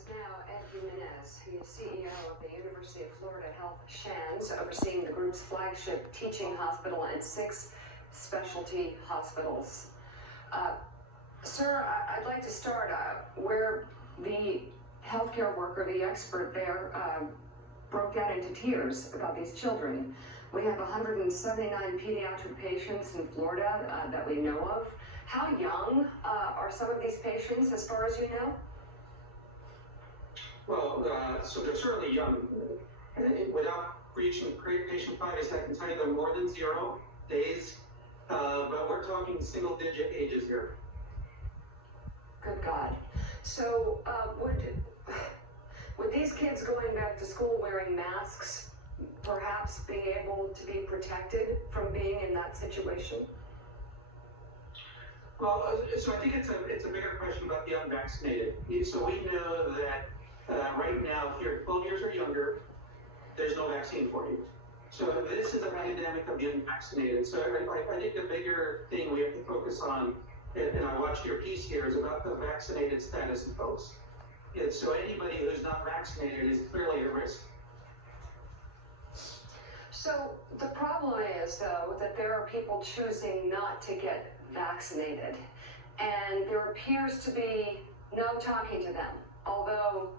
us now Ed Jimenez. He is CEO of the University of Florida Health Shands, overseeing the group's flagship teaching hospital and 6 specialty hospitals. Sir, I'd like to start where the healthcare worker, the expert there, broke down into tears about these children. We have 179 pediatric patients in Florida that we know of. How young are some of these patients, as far as you know? Well, so they're certainly young. Without reaching patient finest, I can tell you they're more than 0 days, but we're talking single-digit ages here. Good God. So would these kids going back to school wearing masks perhaps be able to be protected from being in that situation? Well, so I think it's a bigger question about the unvaccinated. So we know that right now, if you're 12 years or younger, there's no vaccine for you. So this is a pandemic of the unvaccinated. So I think the bigger thing we have to focus on, and I watched your piece here, is about the vaccinated status of folks. So anybody who's not vaccinated is clearly at risk. So the problem is, though, that there are people choosing not to get vaccinated, and there appears to be no talking to them, although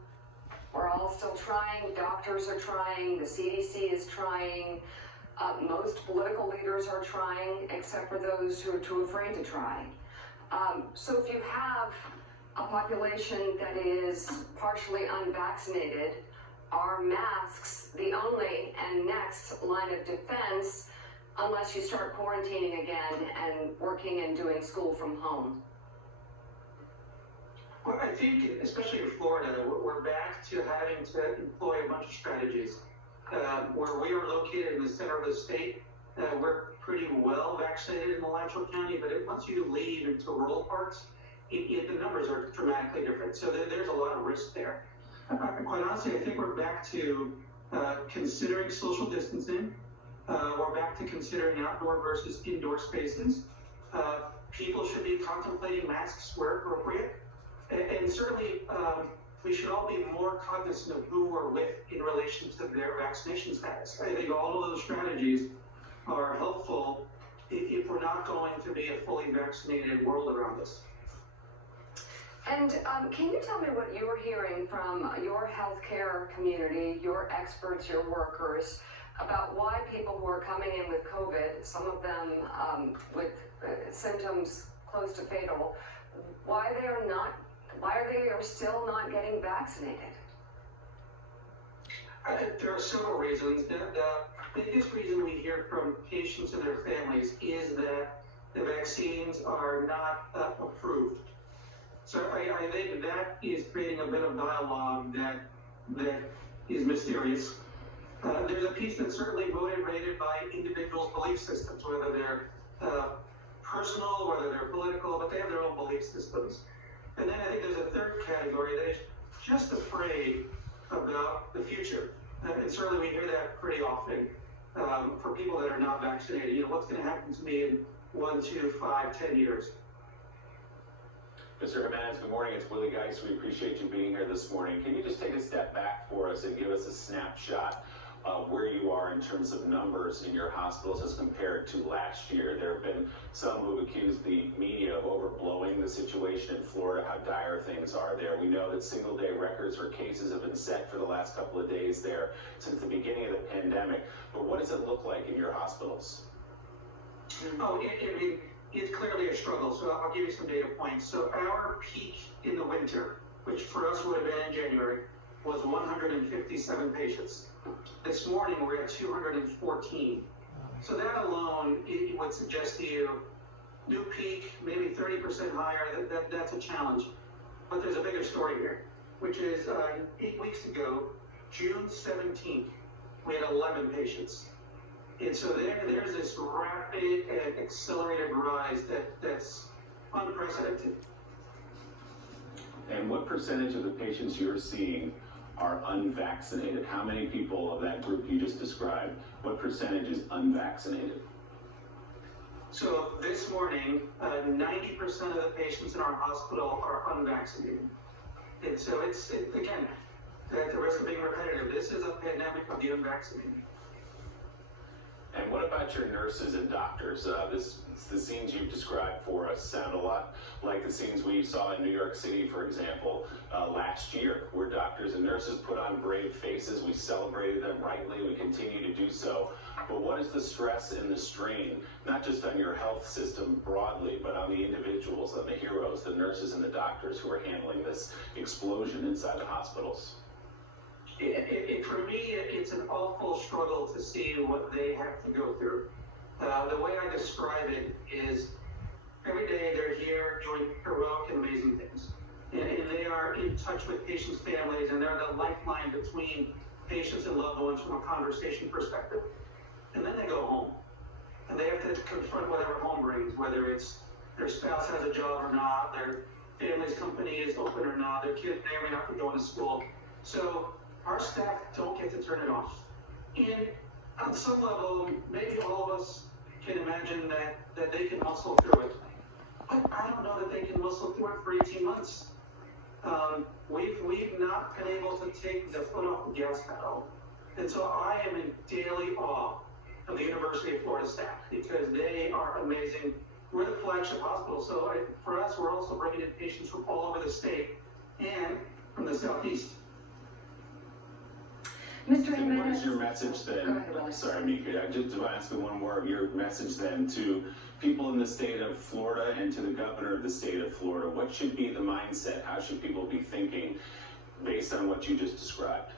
we're all still trying. Doctors are trying, the CDC is trying, most political leaders are trying, except for those who are too afraid to try. So if you have a population that is partially unvaccinated, are masks the only and next line of defense unless you start quarantining again and working and doing school from home? Well, I think, especially in Florida, we're back to having to employ a bunch of strategies. Where we are located in the center of the state, we're pretty well vaccinated in Alachua County, but once you leave into rural parts, the numbers are dramatically different. So there's a lot of risk there. Quite honestly, I think we're back to considering social distancing. We're back to considering outdoor versus indoor spaces. People should be contemplating masks where appropriate. And certainly, we should all be more cognizant of who we're with in relation to their vaccination status. I think all of those strategies are helpful if we're not going to be a fully vaccinated world around us. And can you tell me what you're hearing from your healthcare community, your experts, your workers, about why people who are coming in with COVID, some of them with symptoms close to fatal, why they are still not getting vaccinated? There are several reasons. The biggest reason we hear from patients and their families is that the vaccines are not approved. So I think that is creating a bit of dialogue that is mysterious. There's a piece that's certainly motivated by individuals' belief systems, whether they're personal, whether they're political, but they have their own belief systems. And then I think there's a third category that is just afraid about the future. And certainly we hear that pretty often for people that are not vaccinated. You know, what's going to happen to me in 1, 2, 5, 10 years? Mr. Jimenez, good morning. It's Willie Geis. We appreciate you being here this morning. Can you just take a step back for us and give us a snapshot of where you are in terms of numbers in your hospitals as compared to last year? There have been some who have accused the media of overblowing the situation in Florida, how dire things are there. We know that single-day records for cases have been set for the last couple of days there since the beginning of the pandemic. But what does it look like in your hospitals? Oh, it's clearly a struggle, so I'll give you some data points. So our peak in the winter, which for us would have been in January, was 157 patients. This morning we're at 214. So that alone, it would suggest to you, new peak, maybe 30% higher, that's a challenge. But there's a bigger story here, which is 8 weeks ago, June 17th, we had 11 patients. And so there's this rapid and accelerated rise that's unprecedented. And what percentage of the patients you're seeing are unvaccinated? How many people of that group you just described, what percentage is unvaccinated? So this morning, 90% of the patients in our hospital are unvaccinated. And so again, at the risk of being repetitive, this is a pandemic of the unvaccinated. And what about your nurses and doctors? The scenes you've described for us sound a lot like the scenes we saw in New York City, for example, last year, where doctors and nurses put on brave faces. We celebrated them rightly. We continue to do so. But what is the stress and the strain, not just on your health system broadly, but on the individuals, on the heroes, the nurses and the doctors who are handling this explosion inside the hospitals? For me, it's an awful struggle to see what they have to go through. The way I describe it is every day they're here doing heroic and amazing things. And they are in touch with patients' families, and they're the lifeline between patients and loved ones from a conversation perspective. And then they go home, and they have to confront whatever home brings, whether it's their spouse has a job or not, their family's company is open or not, their kid may or may not be going to school. So our staff don't get to turn it off. And on some level, maybe all of us can imagine that they can muscle through it. But I don't know that they can muscle through it for 18 months. We've not been able to take the foot off the gas pedal. And so I am in daily awe of the University of Florida staff because they are amazing. We're the flagship hospital, so for us, we're also bringing in patients from all over the state and from the Southeast. Mr. What Jimenez, is your message then? Go ahead, Willie. Sorry, Mika. I just want to ask you one more of your message then to people in the state of Florida and to the governor of the state of Florida. What should be the mindset? How should people be thinking based on what you just described?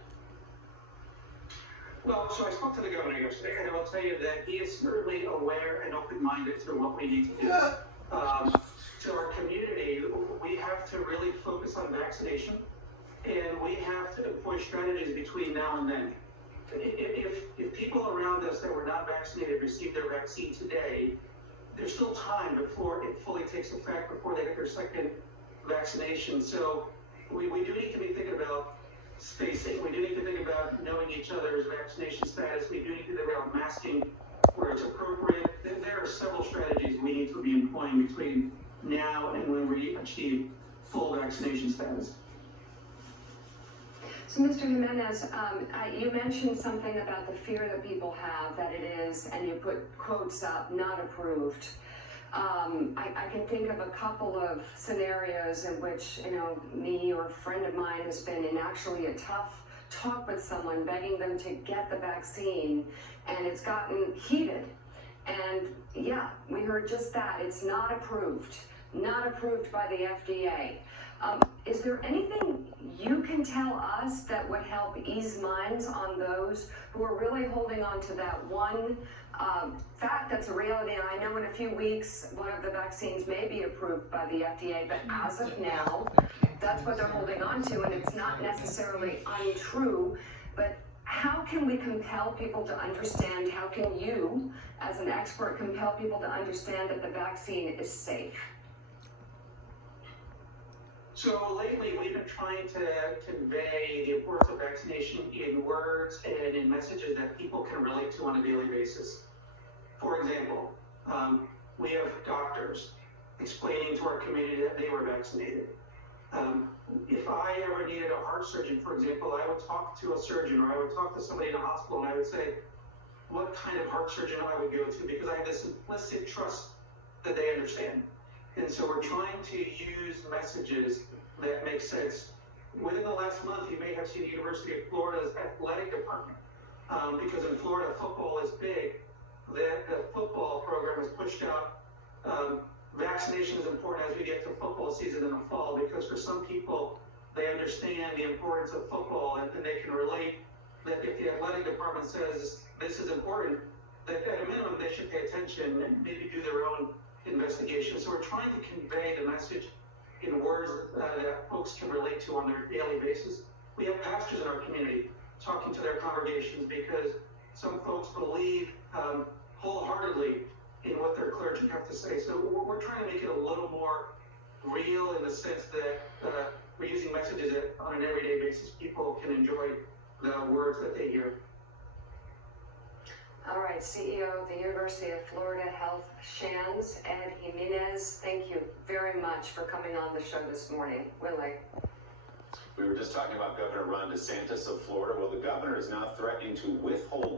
Well, so I spoke to the governor yesterday, and I will tell you that he is certainly aware and open-minded to what we need to do. To our community, we have to really focus on vaccination, and we have to employ strategies between now and then. If people around us that were not vaccinated receive their vaccine today, there's still time before it fully takes effect, before they get their second vaccination. So we do need to be thinking about spacing. We do need to think about knowing each other's vaccination status. We do need to think about masking where it's appropriate. There are several strategies we need to be employing between now and when we achieve full vaccination status. So, Mr. Jimenez, you mentioned something about the fear that people have that it is, and you put quotes up, not approved. I can think of a couple of scenarios in which, me or a friend of mine has been in actually a tough talk with someone, begging them to get the vaccine, and it's gotten heated. And yeah, we heard just that. It's not approved by the FDA. Is there anything you can tell us that would help ease minds on those who are really holding on to that one fact that's a reality? And I know in a few weeks, one of the vaccines may be approved by the FDA, but as of now, that's what they're holding on to, and it's not necessarily untrue. But how can we compel people to understand? How can you, as an expert, compel people to understand that the vaccine is safe? So lately, we've been trying to convey the importance of vaccination in words and in messages that people can relate to on a daily basis. For example, we have doctors explaining to our community that they were vaccinated. If I ever needed a heart surgeon, for example, I would talk to a surgeon or I would talk to somebody in a hospital and I would say what kind of heart surgeon I would go to because I have this implicit trust that they understand. And so we're trying to use messages that make sense. Within the last month, you may have seen the University of Florida's athletic department, because in Florida, football is big. The football program has pushed out vaccination is important as we get to football season in the fall, because for some people, they understand the importance of football and they can relate that if the athletic department says this is important, that at a minimum, they should pay attention and maybe do their own investigation. So we're trying to convey the message in words that folks can relate to on their daily basis. We have pastors in our community talking to their congregations because some folks believe wholeheartedly in what their clergy have to say. So we're trying to make it a little more real in the sense that we're using messages that on an everyday basis people can enjoy the words that they hear. All right, CEO of the University of Florida Health, Shands, Ed Jimenez, thank you very much for coming on the show this morning. Willie. We were just talking about Governor Ron DeSantis of Florida. Well, the governor is now threatening to withhold